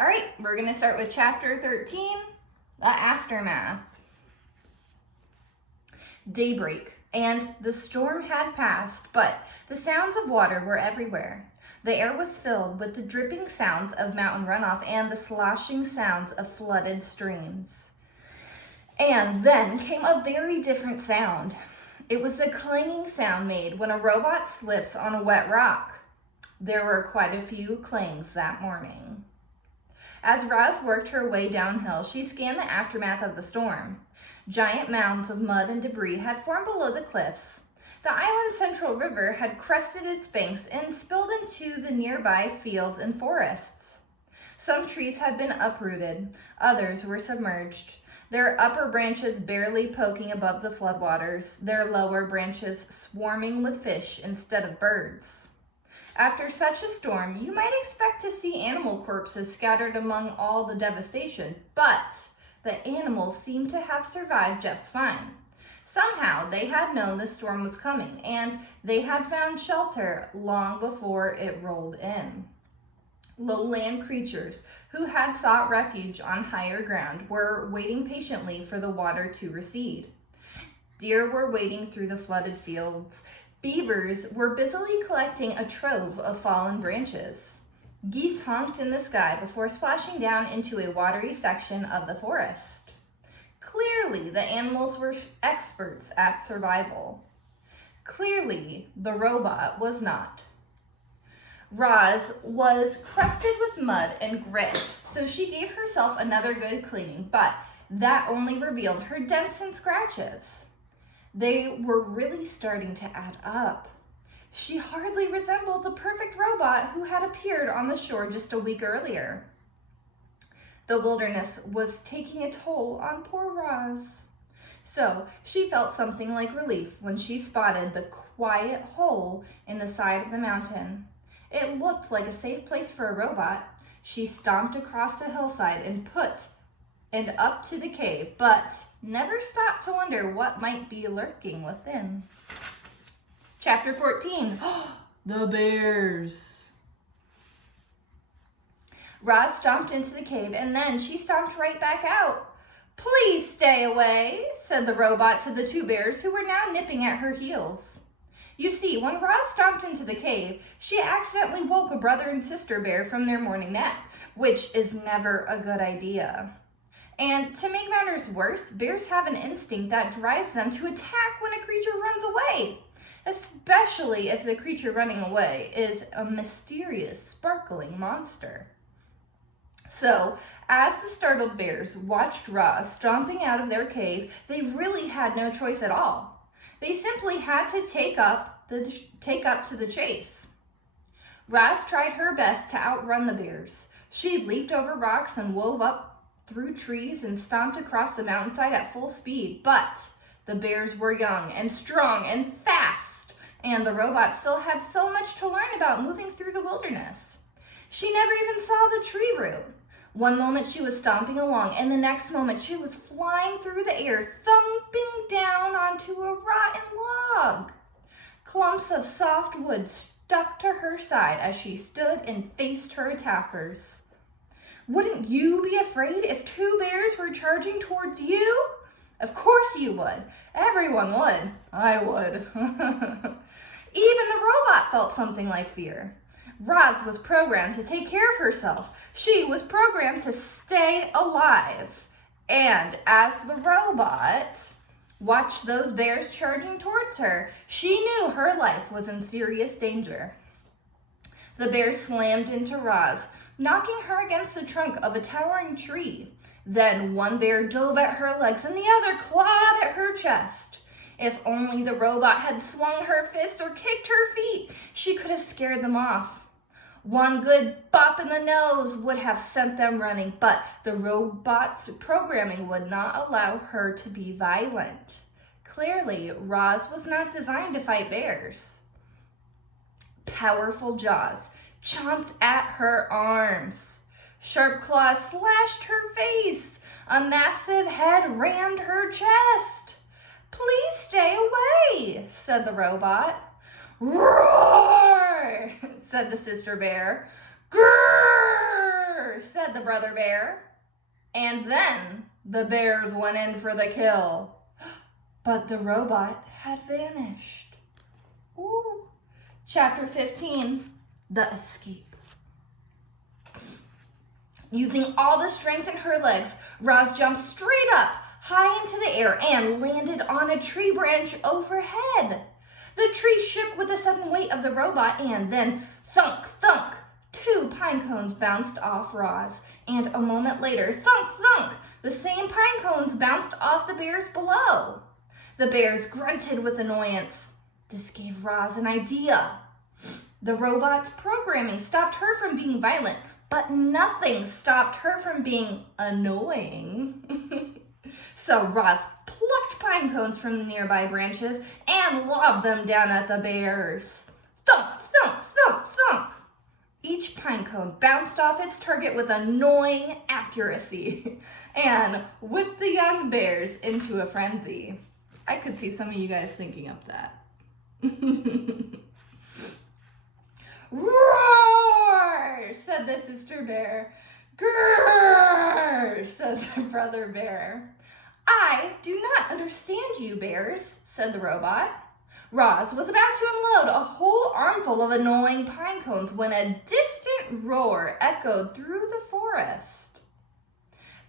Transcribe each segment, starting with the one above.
All right, we're going to start with chapter 13, the aftermath. Daybreak, and the storm had passed, but the sounds of water were everywhere. The air was filled with the dripping sounds of mountain runoff and the sloshing sounds of flooded streams. And then came a very different sound. It was the clanging sound made when a robot slips on a wet rock. There were quite a few clangs that morning. As Roz worked her way downhill, she scanned the aftermath of the storm. Giant mounds of mud and debris had formed below the cliffs. The island's central river had crested its banks and spilled into the nearby fields and forests. Some trees had been uprooted, others were submerged, their upper branches barely poking above the floodwaters, their lower branches swarming with fish instead of birds. After such a storm, you might expect to see animal corpses scattered among all the devastation, but the animals seemed to have survived just fine. Somehow, they had known the storm was coming, and they had found shelter long before it rolled in. Lowland creatures who had sought refuge on higher ground were waiting patiently for the water to recede. Deer were wading through the flooded fields. Beavers were busily collecting a trove of fallen branches. Geese honked in the sky before splashing down into a watery section of the forest. Clearly, the animals were experts at survival. Clearly, the robot was not. Roz was crusted with mud and grit, so she gave herself another good cleaning, but that only revealed her dents and scratches. They were really starting to add up. She hardly resembled the perfect robot who had appeared on the shore just a week earlier. The wilderness was taking a toll on poor Roz. So she felt something like relief when she spotted the quiet hole in the side of the mountain. It looked like a safe place for a robot. She stomped across the hillside and up to the cave, but never stopped to wonder what might be lurking within. Chapter 14, the bears. Roz stomped into the cave, and then she stomped right back out. "Please stay away," said the robot to the two bears who were now nipping at her heels. You see, when Roz stomped into the cave, she accidentally woke a brother and sister bear from their morning nap, which is never a good idea. And to make matters worse, bears have an instinct that drives them to attack when a creature runs away, especially if the creature running away is a mysterious, sparkling monster. So, as the startled bears watched Roz stomping out of their cave, they really had no choice at all. They simply had to take up to the chase. Roz tried her best to outrun the bears. She leaped over rocks and wove up through trees and stomped across the mountainside at full speed, but the bears were young and strong and fast, and the robot still had so much to learn about moving through the wilderness. She never even saw the tree root. One moment she was stomping along, and the next moment she was flying through the air, thumping down onto a rotten log. Clumps of soft wood stuck to her side as she stood and faced her attackers. Wouldn't you be afraid if two bears were charging towards you? Of course you would. Everyone would. I would. Even the robot felt something like fear. Roz was programmed to take care of herself. She was programmed to stay alive. And as the robot watched those bears charging towards her, she knew her life was in serious danger. The bears slammed into Roz, knocking her against the trunk of a towering tree. Then one bear dove at her legs and the other clawed at her chest. If only the robot had swung her fist or kicked her feet, she could have scared them off. One good bop in the nose would have sent them running, but the robot's programming would not allow her to be violent. Clearly, Roz was not designed to fight bears. Powerful jaws chomped at her arms. Sharp claws slashed her face. A massive head rammed her chest. "Please stay away," said the robot. "Roar!" said the sister bear. "Grrr!" said said the brother bear. And then the bears went in for the kill. But the robot had vanished. Ooh. Chapter 15, The Escape. Using all the strength in her legs, Roz jumped straight up, high into the air, and landed on a tree branch overhead. The tree shook with the sudden weight of the robot, and then thunk, thunk, 2 pine cones bounced off Roz, and a moment later, thunk, thunk, the same pine cones bounced off the bears below. The bears grunted with annoyance. This gave Roz an idea. The robot's programming stopped her from being violent, but nothing stopped her from being annoying. So Roz plucked pine cones from the nearby branches and lobbed them down at the bears. Thump, thump, thump, thump. Each pine cone bounced off its target with annoying accuracy and whipped the young bears into a frenzy. I could see some of you guys thinking of that. Roar, said the sister bear. Grrr, said the brother bear. I do not understand you, bears, said the robot. Roz was about to unload a whole armful of annoying pine cones when a distant roar echoed through the forest.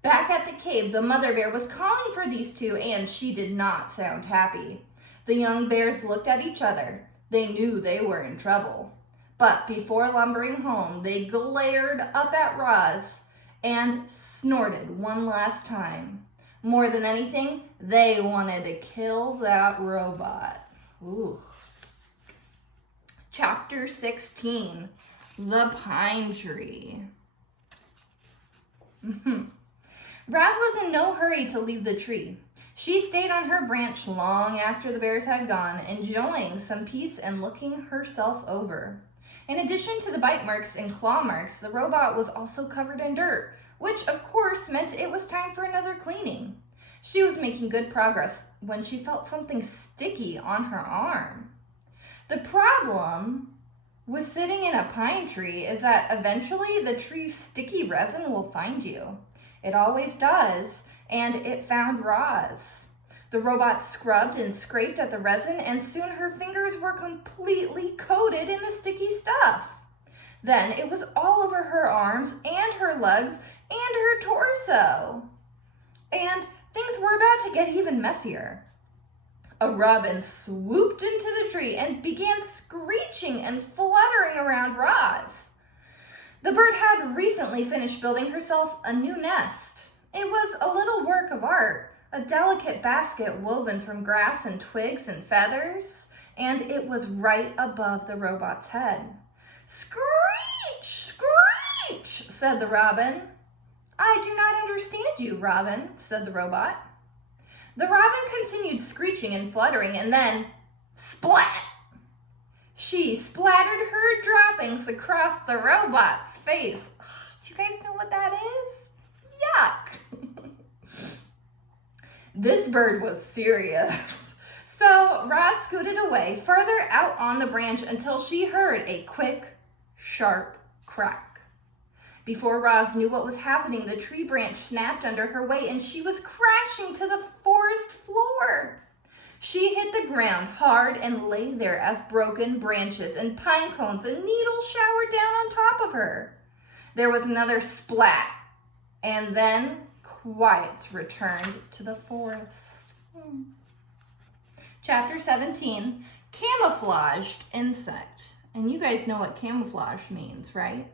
Back at the cave, the mother bear was calling for these two, and she did not sound happy. The young bears looked at each other. They knew they were in trouble. But before lumbering home, they glared up at Roz and snorted one last time. More than anything, they wanted to kill that robot. Ooh. Chapter 16, The Pine Tree. Roz was in no hurry to leave the tree. She stayed on her branch long after the bears had gone, enjoying some peace and looking herself over. In addition to the bite marks and claw marks, the robot was also covered in dirt, which of course meant it was time for another cleaning. She was making good progress when she felt something sticky on her arm. The problem with sitting in a pine tree is that eventually the tree's sticky resin will find you. It always does, and it found Roz. The robot scrubbed and scraped at the resin, and soon her fingers were completely coated in the sticky stuff. Then it was all over her arms and her legs and her torso. And things were about to get even messier. A robin swooped into the tree and began screeching and fluttering around Roz. The bird had recently finished building herself a new nest. It was a little work of art, a delicate basket woven from grass and twigs and feathers, and it was right above the robot's head. Screech, screech, said the robin. I do not understand you, Robin, said the robot. The robin continued screeching and fluttering, and then, splat! She splattered her droppings across the robot's face. Do you guys know what that is? Yuck! This bird was serious. So Roz scooted away further out on the branch until she heard a quick, sharp crack. Before Roz knew what was happening, the tree branch snapped under her weight and she was crashing to the forest floor. She hit the ground hard and lay there as broken branches and pine cones and needles showered down on top of her. There was another splat, and then quiet returned to the forest. Chapter 17, Camouflaged Insect. And you guys know what camouflage means, right?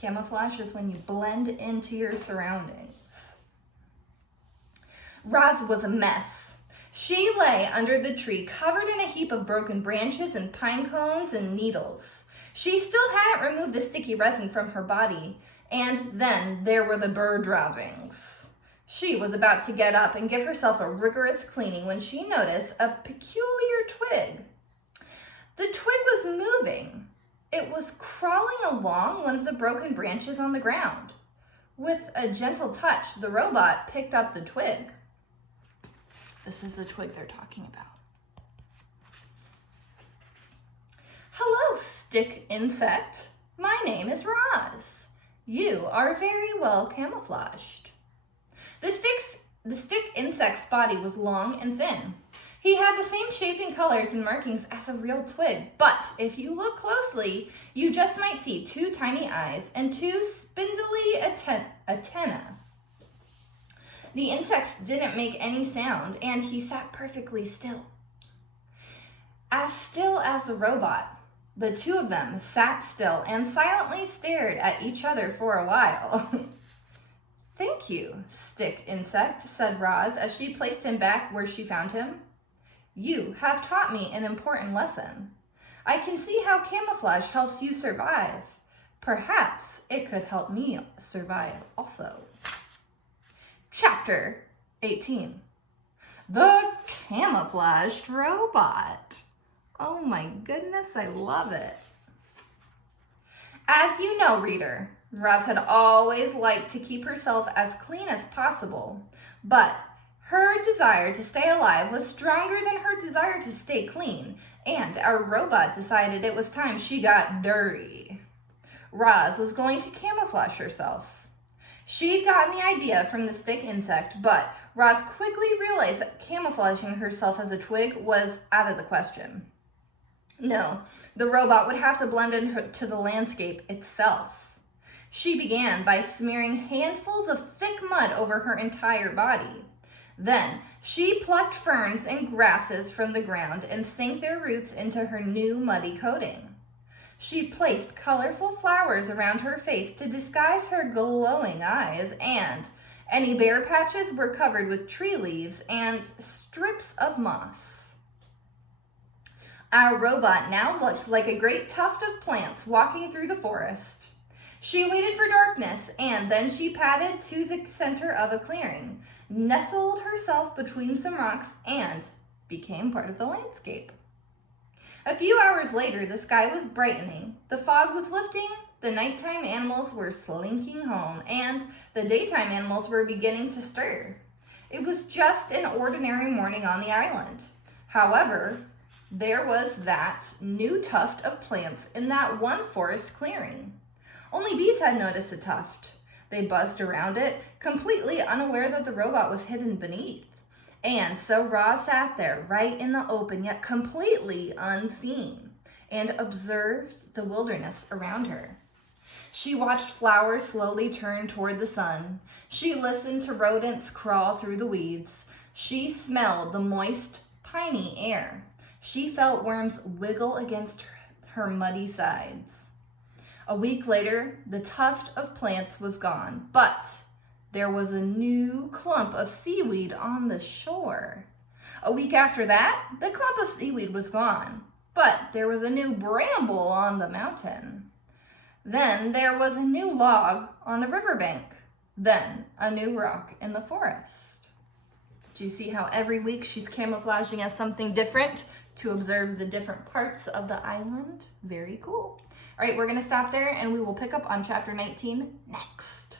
Camouflage is when you blend into your surroundings. Roz was a mess. She lay under the tree, covered in a heap of broken branches and pine cones and needles. She still hadn't removed the sticky resin from her body, and then there were the bird droppings. She was about to get up and give herself a rigorous cleaning when she noticed a peculiar twig. The twig was moving. It was crawling along one of the broken branches on the ground. With a gentle touch, the robot picked up the twig. This is the twig they're talking about. Hello, stick insect, My name is Roz. You are very well camouflaged. The stick insect's body was long and thin. He had the same shape and colors and markings as a real twig, but if you look closely, you just might see 2 tiny eyes and 2 spindly antennae. The insects didn't make any sound, and he sat perfectly still as a robot. The 2 of them sat still and silently stared at each other for a while. Thank you, stick insect, said Roz as she placed him back where she found him. You have taught me an important lesson. I can see how camouflage helps you survive. Perhaps it could help me survive also. Chapter 18. The Camouflaged Robot. Oh my goodness, I love it. As you know, reader, Roz had always liked to keep herself as clean as possible, but her desire to stay alive was stronger than her desire to stay clean, and our robot decided it was time she got dirty. Roz was going to camouflage herself. She'd gotten the idea from the stick insect, but Roz quickly realized that camouflaging herself as a twig was out of the question. No, the robot would have to blend into the landscape itself. She began by smearing handfuls of thick mud over her entire body. Then she plucked ferns and grasses from the ground and sank their roots into her new muddy coating. She placed colorful flowers around her face to disguise her glowing eyes, and any bare patches were covered with tree leaves and strips of moss. Our robot now looked like a great tuft of plants walking through the forest. She waited for darkness, and then she padded to the center of a clearing, nestled herself between some rocks, and became part of the landscape. A few hours later, the sky was brightening, the fog was lifting, the nighttime animals were slinking home, and the daytime animals were beginning to stir. It was just an ordinary morning on the island. However, there was that new tuft of plants in that one forest clearing. Only bees had noticed the tuft. They buzzed around it, completely unaware that the robot was hidden beneath. And so Roz sat there, right in the open, yet completely unseen, and observed the wilderness around her. She watched flowers slowly turn toward the sun. She listened to rodents crawl through the weeds. She smelled the moist, piney air. She felt worms wiggle against her muddy sides. A week later, the tuft of plants was gone, but there was a new clump of seaweed on the shore. A week after that, the clump of seaweed was gone, but there was a new bramble on the mountain. Then there was a new log on a riverbank. Then a new rock in the forest. Do you see how every week she's camouflaging as something different to observe the different parts of the island? Very cool. All right, we're gonna stop there and we will pick up on chapter 19 next.